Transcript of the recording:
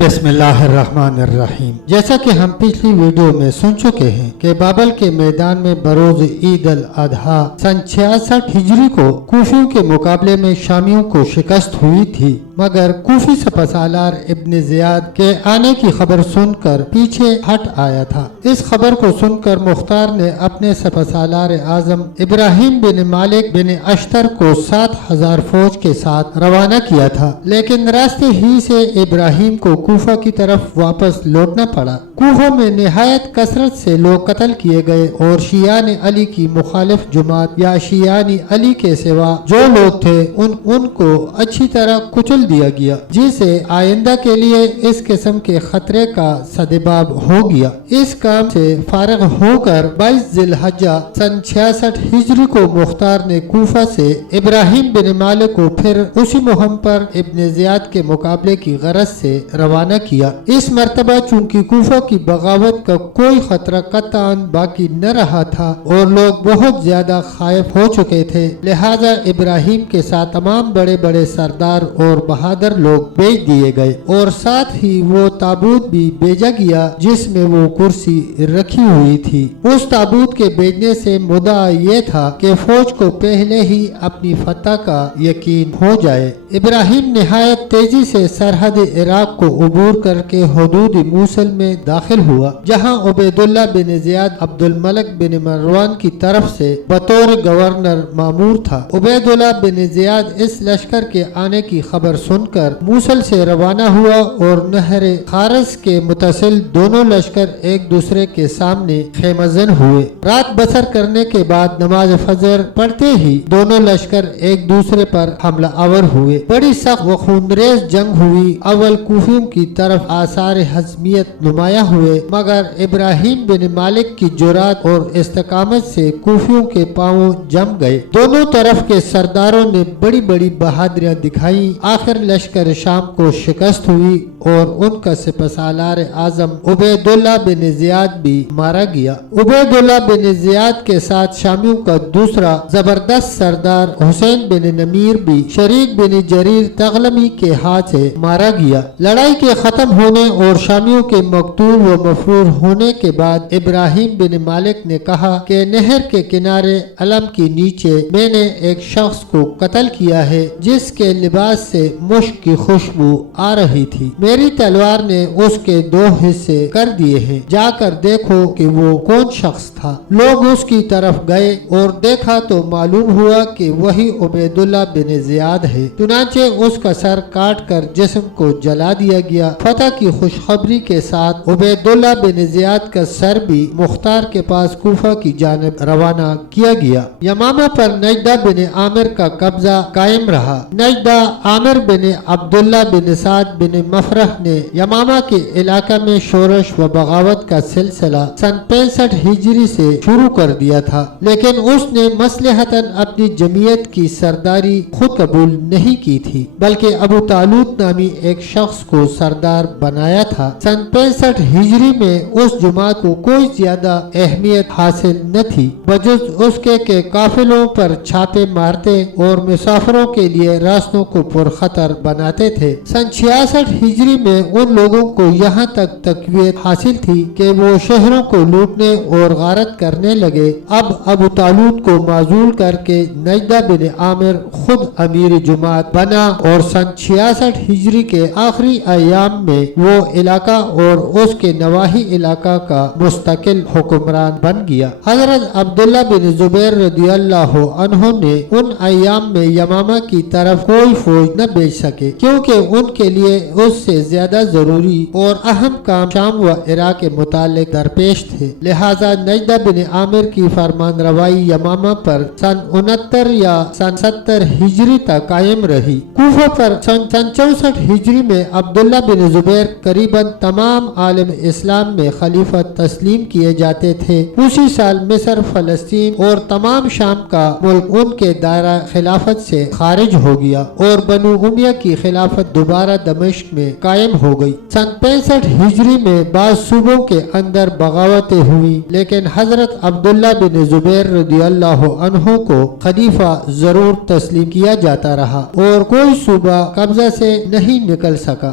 بسم اللہ الرحمن الرحیم۔ جیسا کہ ہم پچھلی ویڈیو میں سن چکے ہیں کہ بابل کے میدان میں بروز عید الاضحیٰ سن 66 ہجری کو کوفیوں کے مقابلے میں شامیوں کو شکست ہوئی تھی، مگر کوفی سپاسالار ابن زیاد کے آنے کی خبر سن کر پیچھے ہٹ آیا تھا۔ اس خبر کو سن کر مختار نے اپنے سپاسالار اعظم ابراہیم بن مالک بن اشتر کو 7000 فوج کے ساتھ روانہ کیا تھا، لیکن راستے ہی سے ابراہیم کو کوفہ کی طرف واپس لوٹنا پڑا۔ کوفہ میں نہایت کثرت سے لوگ قتل کیے گئے اور شیعان علی کی مخالف جماعت یا شیعان علی کے سوا جو لوگ تھے ان کو اچھی طرح کچل دیا گیا، جسے آئندہ کے لیے اس قسم کے خطرے کا سدباب ہو گیا۔ اس کام سے فارغ ہو کر 22 ذی الحجہ سن 66 ہجری کو مختار نے کوفہ سے ابراہیم بن مالک کو پھر اسی مہم پر ابن زیاد کے مقابلے کی غرض سے روانہ کیا۔ اس مرتبہ چونکہ کوفہ کی بغاوت کا کوئی خطرہ قطعاً باقی نہ رہا تھا اور لوگ بہت زیادہ خائف ہو چکے تھے، لہذا ابراہیم کے ساتھ تمام بڑے بڑے سردار اور بہادر لوگ بھیج دیے گئے اور ساتھ ہی وہ تابوت بھی بھیجا گیا جس میں وہ کرسی رکھی ہوئی تھی۔ اس تابوت کے بھیجنے سے مدعا یہ تھا کہ فوج کو پہلے ہی اپنی فتح کا یقین ہو جائے۔ ابراہیم نہایت تیزی سے سرحد عراق کو عبور کر کے حدود موصل میں داخل ہوا، جہاں عبید اللہ بن زیاد عبد الملک بن مروان کی طرف سے بطور گورنر مامور تھا۔ عبید اللہ بن زیاد اس لشکر کے آنے کی خبر سن کر موصل سے روانہ ہوا اور نہر خارس کے متصل دونوں لشکر ایک دوسرے کے سامنے خیمہ زن ہوئے۔ رات بسر کرنے کے بعد نماز فجر پڑھتے ہی دونوں لشکر ایک دوسرے پر حملہ آور ہوئے۔ بڑی سخت و خونریز جنگ ہوئی۔ اول کوفیوں کی طرف آثار ہزیمت نمایاں ہوئے، مگر ابراہیم بن مالک کی جرات اور استقامت سے کوفیوں کے پاؤں جم گئے۔ دونوں طرف کے سرداروں نے بڑی بڑی بہادریاں دکھائیں۔ آخر لشکر شام کو شکست ہوئی اور ان کا سپاسالار اعظم عبید اللہ بن زیاد بھی مارا گیا۔ عبید اللہ بن زیاد کے ساتھ شامیوں کا دوسرا زبردست سردار حسین بن نمیر بھی شریک بن جریر تغلمی کے ہاتھ سے مارا گیا۔ لڑائی کے ختم ہونے اور شامیوں کے مقتول و مفرور ہونے کے بعد ابراہیم بن مالک نے کہا کہ نہر کے کنارے علم کے نیچے میں نے ایک شخص کو قتل کیا ہے جس کے لباس سے مشک کی خوشبو آ رہی تھی۔ میری تلوار نے اس کے 2 حصے کر دیے ہیں، جا کر دیکھو کہ وہ کون شخص تھا۔ لوگ اس کی طرف گئے اور دیکھا تو معلوم ہوا کہ وہی عبید اللہ بن زیاد ہے۔ چنانچہ اس کا سر کاٹ کر جسم کو جلا دیا گیا۔ فتح کی خوشخبری کے ساتھ عبید اللہ بن زیاد کا سر بھی مختار کے پاس کوفہ کی جانب روانہ کیا گیا۔ یمامہ پر نجدہ بن عامر کا قبضہ قائم رہا۔ نجدہ عامر بن عبداللہ بن سعد بن مفرح نے یمامہ کے علاقہ میں شورش و بغاوت کا سلسلہ سن 65 ہجری سے شروع کر دیا تھا، لیکن اس نے مصلحتاً اپنی جمعیت کی سرداری خود قبول نہیں کی تھی، بلکہ ابو طالوت نامی ایک شخص کو سردار بنایا تھا۔ سن 65 ہجری میں اس جماعت کو کوئی زیادہ اہمیت حاصل نہ تھی، بجز اس کے کہ قافلوں پر چھاپے مارتے اور مسافروں کے لیے راستوں کو پرخطر بناتے تھے۔ سن 66 ہجری میں ان لوگوں کو یہاں تک تقویت حاصل تھی کہ وہ شہروں کو لوٹنے اور غارت کرنے لگے۔ اب ابو طالوت کو معزول کر کے نجدہ بن عامر خود امیر جماعت بنا اور سن 66 ہجری کے آخری ایام میں وہ علاقہ اور اس کے نواحی علاقہ کا مستقل حکمران بن گیا۔ حضرت عبداللہ بن زبیر رضی اللہ عنہ نے ان ایام میں یمامہ کی طرف کوئی فوج نہ بھیج سکے، کیونکہ ان کے لیے اس سے زیادہ ضروری اور اہم کام شام و عراق کے متعلق درپیش تھے، لہذا نجدہ بن عامر کی فرمان روائی یمامہ پر سن 69 یا سن 70 ہجری تک قائم رہی۔ کوفہ پر سن 64 ہجری میں عبداللہ بن زبیر قریباً تمام عالم اسلام میں خلیفت تسلیم کیے جاتے تھے۔ اسی سال مصر، فلسطین اور تمام شام کا ملک ان کے دائرہ خلافت سے خارج ہو گیا اور بنو امیہ کی خلافت دوبارہ دمشق میں قائم ہو گئی۔ سن 65 ہجری میں بعض صوبوں کے اندر بغاوتیں ہوئیں، لیکن حضرت عبداللہ بن زبیر رضی اللہ عنہ کو خلیفہ ضرور تسلیم کیا جاتا رہا اور کوئی صوبہ قبضہ سے نہیں نکل سکا۔